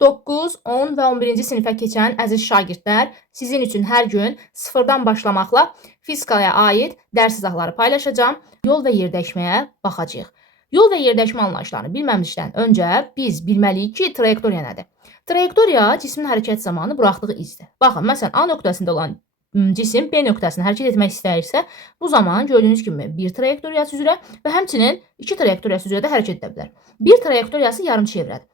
9, 10 və 11-ci sinifə keçən əziz şagirdlər, sizin üçün hər gün sıfırdan başlamaqla fizikaya aid dərs izahları paylaşacağım. Yol və yerdəyişməyə baxacağıq. Yol və yerdəyişmə anlayışlarını bilməmişdən öncə biz bilməliyik ki, trayektoriya nədir? Trayektoriya cismin hərəkət zamanı buraxdığı izdir. Baxın, məsələn, A nöqtəsində olan cisim B nöqtəsinə hərəkət etmək istəyirsə, bu zaman gördüyünüz kimi bir trayektoriyası üzrə və həmçinin iki trayektoriyası üzrə də hərəkət edə bilər. Bir trayektoriyası yarımçevrədir.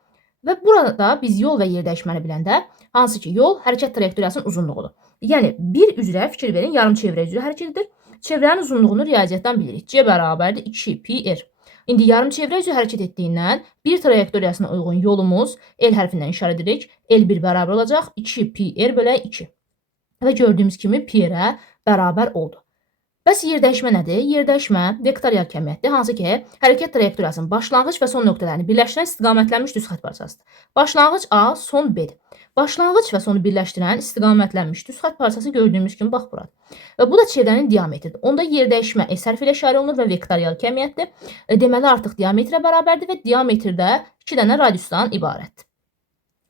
Və burada biz yol və yerdəyişməni biləndə, hansı ki, yol hərəkət trayektoriyasının uzunluğudur. Yəni, bir üzrə fikir verin, yarımçevrə üzrə hərəkət edir. Çevrənin uzunluğunu riyaziyyatdan bilirik. C bərabərdir 2 pi r. İndi yarımçevrə üzrə hərəkət etdiyindən bir trayektoriyasına uyğun yolumuz L hərfindən işarə edirik. L1 bərabər olacaq 2 pi r bölü 2. Və gördüyümüz kimi pi r-ə bərabər oldu. Bəs yerdəyişmə nədir? Yerdəyişmə vektorial kəmiyyətdir, hansı ki, hərəkət trayektoriyasının başlanğıc və son nöqtələrini birləşdirən istiqamətlənmiş düz xətt parçasıdır. Başlanğıc A, son B-dir. Başlanğıc və sonu birləşdirən istiqamətlənmiş düz xətt parçası gördüyümüz kimi bax buradır. Və bu da çevrənin diametridir. Onda yerdəyişmə S hərfi ilə işarə olunur və vektorial kəmiyyətdir. Deməli, artıq diametrə bərabərdir və diametr də 2 dənə radiusdan ibarətdir.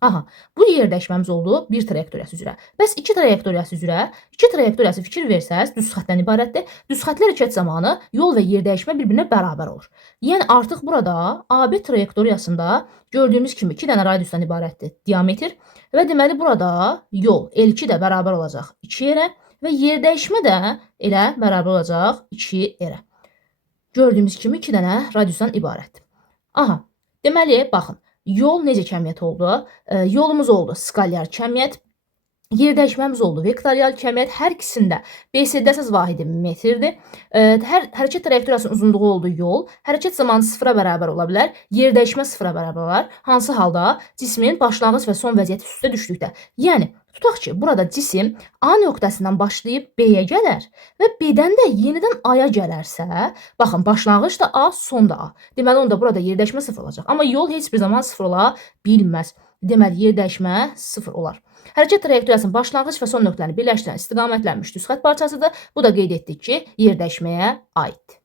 Aha, bu yerdəyişməmiz oldu bir trayektoriyası üzrə. Bəs iki trayektoriyası üzrə, iki trayektoriyası fikir versəz, düz xəttdən ibarətdir. Düz xəttlər hərəkət zamanı yol və yerdəyişmə bir-birinə bərabər olur. Yəni artıq burada AB trayektoriyasında gördüyümüz kimi 2 dənə radiusdan ibarətdir diametr və deməli burada yol L2 də bərabər olacaq 2 r və yerdəyişmə də elə bərabər olacaq 2 r. Gördüyümüz kimi 2 dənə radiusdan ibarətdir. Aha, deməli baxın. Yol necə kəmiyyət oldu? Yolumuz oldu skalyar kəmiyyət, yerdəyişməmiz oldu vektorial kəmiyyət. Hər ikisində BSD əsas vahidi metrdir. Hərəkət trayektoriyasının uzunluğu oldu yol. Hərəkət zamanı sıfıra bərabər ola bilər. Yerdəyişmə sıfıra bərabər olar. Hansı halda cismin başlanğıc və son vəziyyəti üstə düşdükdə. Yəni, tutaq ki, burada cisim A nöqtəsindən başlayıb B-yə gələr və B-dən də yenidən A-ya gələrsə, baxın, başlanğıc da A, son da A. Deməli, onda burada yerdəyişmə sıfır olacaq. Amma yol heç bir zaman sıfır ola bilməz. Deməli, yerdəyişmə sıfır olar. Hərəkət trayektoriyasının başlanğıc və son nöqtələrini birləşdirən istiqamətlənmiş düz xətt parçasıdır. Bu da qeyd etdik ki, yerdəyişməyə aiddir.